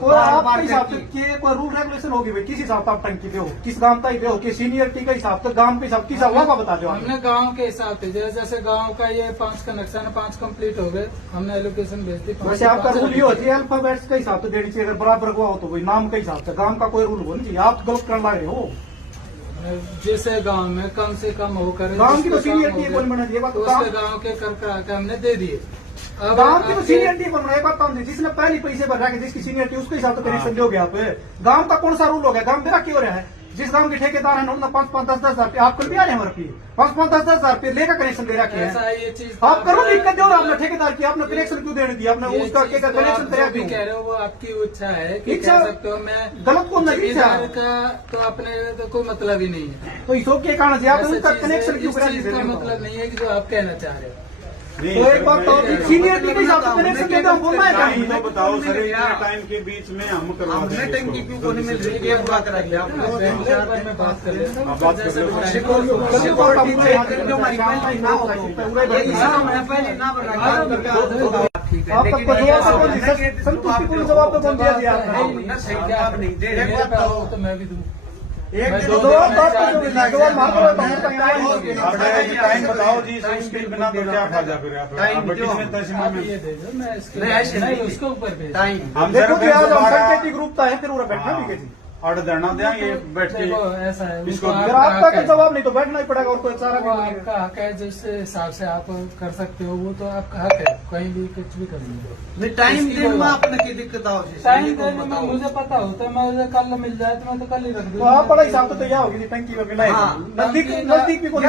कोई आपके हिसाब से कोई रूल रेगुलेशन होगी भाई, किस हिसाब से आप टंकी पे हो, किस गांव का हो, किस सीनियरिटी का हिसाब से, गांव के हिसाब किस हिसाब का बता दो। हमने गांव के हिसाब से जैसे गांव का ये 5 कनेक्शन है, 5 कंप्लीट हो गए, हमने एलोकेशन भेज दी। वैसे आपका रूल ये होती है अल्फाबेट्स के हिसाब से देनी चाहिए, अगर बराबर हुआ हो तो भाई नाम के हिसाब से, गांव का कोई रूल होना चाहिए। आप गलत करने लग रहे हो। जैसे गांव में कम से कम हो करे, गांव की तो सीनियरिटी कौन बना दी, उसके गांव के कर हमने दे दिए। गांव की तो सीनियरिटी बन रहा है, बात जिसने पहले पैसे भर रहा है, जिसकी सीनियरिटी उसके हिसाब से कनेक्शन दोगे आप। गांव का कौन सा रूल हो गया, गांव मेरा क्यों हो रहा है? जिस गांव के ठेकेदार है उन्होंने 5-5, 10-10 हजार रुपये, आप कल भी आ रहे हैं हमारे पे 5-5, 10-10 हजार रुपये लेकर कनेक्शन दे रखे हैं। ये चीज आप करो दिक्कत दो, आपने ठेकेदार की, आपने कनेक्शन क्यों देने दिया, आपने उसका कनेक्शन कराया क्यों? कह रहे हो वो आपकी इच्छा है कि इच्छा कह सकते हो, मैं गलत कौन नहीं का तो अपने तो कोई मतलब ही नहीं है। तो इसो के कारण से आप उनका कनेक्शन क्यों करा इसका मतलब नहीं है कि जो आप कहना चाह रहे हो। तो एक बात तो सीनियरिटी के हिसाब से कनेक्शन देते हो, बोलना है कहीं तो बताओ सर, इतने टाइम के बीच में हम करवा हमने टंकी क्यों को नहीं मिल रही है, बात रख लिया में बात कर रहे हैं। बात कर रहे हो। सिक्योरिटी चेक जो हमारी पहले ना हो पहले ना संतुष्टिपूर्ण जवाब तो कौन दिया दिया आप नहीं दे रहे तो मैं भी दूँ। एक जवाब टाइम बताओ जी, स्पीड बना तो क्या फायदा फिर आप ये दे दो, मैं इसके नहीं, ऐसे नहीं। उसके ऊपर भेज टाइम हम देखो जी, आज हम संकेतिक रूपता है, फिर वो बैठना भी जी ऑर्डर देना दें, ये बैठ के देखो ऐसा है, इसको उसको अगर आपका आपका हक का है। जवाब नहीं तो बैठना ही पड़ेगा, और कोई सारा वो आपका हक है, जिस हिसाब से आप कर सकते हो वो तो आपका हक है, कहीं भी कुछ भी कर लीजिए। टाइम इसकी देने में कोई बात आपने की दिक्कत आओ टाइम देने में मुझे पता होता है, मुझे कल मिल जाए तो मैं तो कल ही रख तो आप दूंगा। बड़ा हिसाब तो तैयार होगी टंकी में, हाँ। नजदीक नजदीक भी कोई